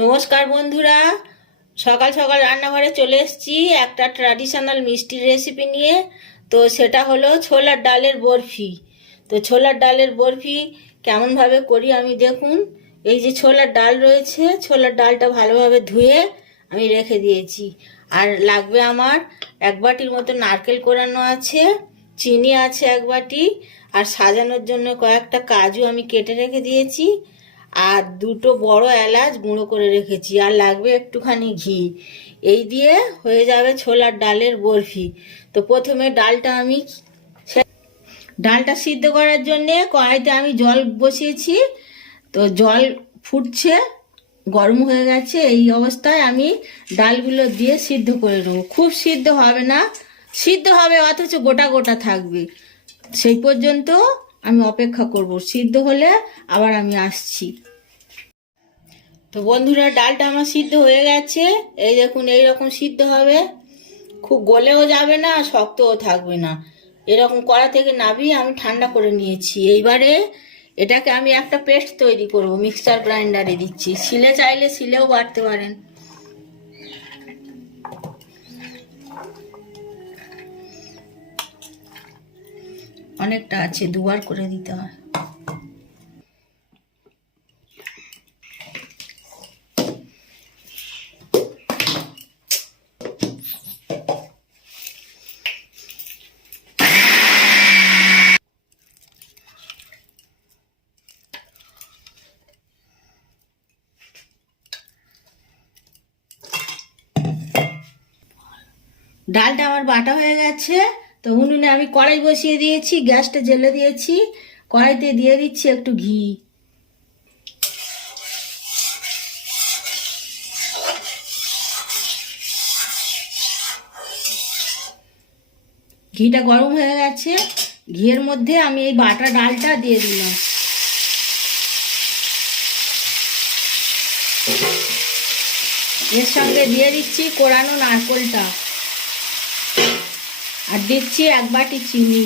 নমস্কার বন্ধুরা, সকাল সকাল রান্নাঘরে চলে এসেছি একটা ট্র্যাডিশনাল মিষ্টির রেসিপি নিয়ে। তো সেটা হলো ছোলার ডালের বরফি। তো ছোলার ডালের বরফি কেমনভাবে করি আমি দেখুন। এই যে ছোলার ডাল রয়েছে, ছোলার ডালটা ভালোভাবে ধুয়ে আমি রেখে দিয়েছি। আর লাগবে আমার 1 বাটির মতো নারকেল কোরানো আছে, চিনি আছে 1 বাটি, আর সাজানোর জন্য কয়েকটা কাজু আমি কেটে রেখে দিয়েছি, আর 2টো বড় এলাচ গুঁড়ো করে রেখেছি, আর লাগবে একটুখানি ঘি। এই দিয়ে হয়ে যাবে ছোলার ডালের বরফি। তো প্রথমে ডালটা সিদ্ধ করার জন্যে কড়াইতে আমি জল বসিয়েছি। তো জল ফুটছে, গরম হয়ে গেছে। এই অবস্থায় আমি ডালগুলো দিয়ে সিদ্ধ করে নেবো। খুব সিদ্ধ হবে না, সিদ্ধ হবে অথচ গোটা গোটা থাকবে, সেই পর্যন্ত আমি অপেক্ষা করব। সিদ্ধ হলে আবার আমি আসছি। তো বন্ধুরা, ডালটা আমার সিদ্ধ হয়ে গেছে। এই দেখুন, এইরকম সিদ্ধ হবে, খুব গলেও যাবে না, শক্তও থাকবে না। এরকম কড়া থেকে নামিয়ে আমি ঠান্ডা করে নিয়েছি। এইবারে এটাকে আমি একটা পেস্ট তৈরি করব। মিক্সচার গ্রাইন্ডারে দিচ্ছি, শিলে চাইলে শিলেও বাটতে পারেন। অনেকটা আছে, 2বার করে দিতে হয়। ডালটা আমার বাটা হয়ে গেছে। তো উনুনে আমি কড়াই বসিয়ে দিয়েছি, গ্যাসটা জ্বেলে দিয়েছি। কড়াইতে দিয়ে দিচ্ছি একটু ঘি। ঘিটা গরম হয়ে গেছে, ঘিয়ের মধ্যে আমি এই বাটা ডালটা দিয়ে দিলাম। এর সঙ্গে দিয়ে দিচ্ছি কোরানো নারকেলটা, আর দিচ্ছি 1 বাটি চিনি।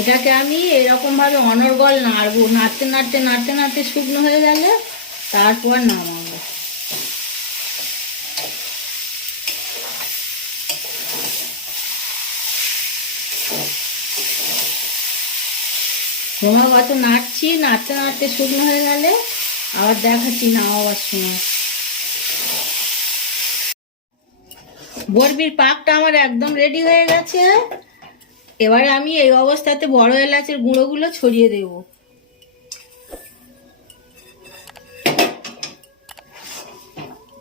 এটাকে আমি এরকম ভাবে অনর্গল নাড়বো, নাড়তে নাড়তে নাড়তে নাড়তে শুকনো হয়ে গেলে তারপর নামাবো। ক্রমাগত নাড়ছি, নাড়তে নাড়তে শুকনো হয়ে গেলে আবার দেখাচ্ছি নামাবার সময়। বরফির পাকটা আমার একদম রেডি হয়ে গেছে। এবারে আমি এই অবস্থাতে বড় এলাচের গুঁড়োগুলো ছড়িয়ে দেব।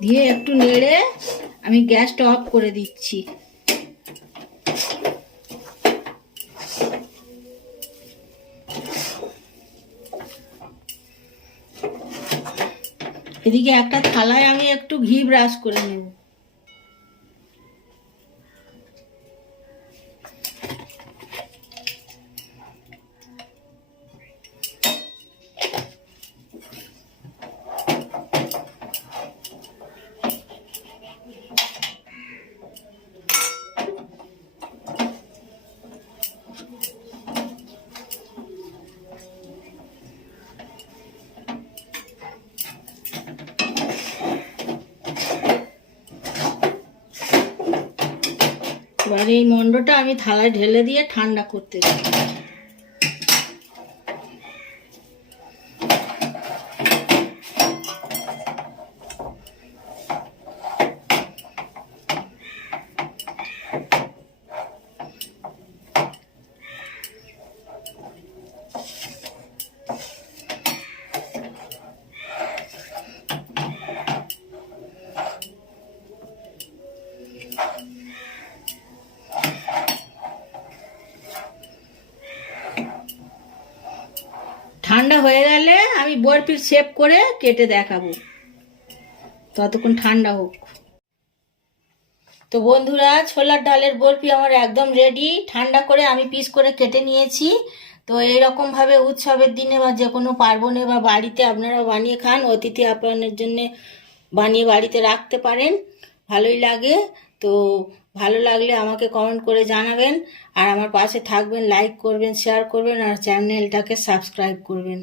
দিয়ে একটু নেড়ে আমি গ্যাসটা অফ করে দিচ্ছি। এদিকে একটা থালায় আমি একটু ঘি ব্রাশ করে নেব। এবার এই মন্ডটা আমি থালায় ঢেলে দিয়ে ঠান্ডা করতে দিই। ঠান্ডা হয়ে গেলে আমি বরফির শেপ করে কেটে দেখাবো, ততক্ষণ ঠান্ডা হোক। তো বন্ধুরা, ছোলার ডালের বরফি আমার একদম রেডি। ঠান্ডা করে আমি পিস করে কেটে নিয়েছি। তো এইরকম ভাবে উৎসবের দিনে বা যে কোনো পার্বণে বা বাড়িতে আপনারা বানিয়ে খান, অতিথি আপ্যায়নের জন্য বানিয়ে বাড়িতে রাখতে পারেন, ভালোই লাগে। তো ভালো লাগলে আমাকে কমেন্ট করে জানাবেন, আর আমার পাশে থাকবেন, লাইক করবেন, শেয়ার করবেন, আর চ্যানেলটাকে সাবস্ক্রাইব করবেন।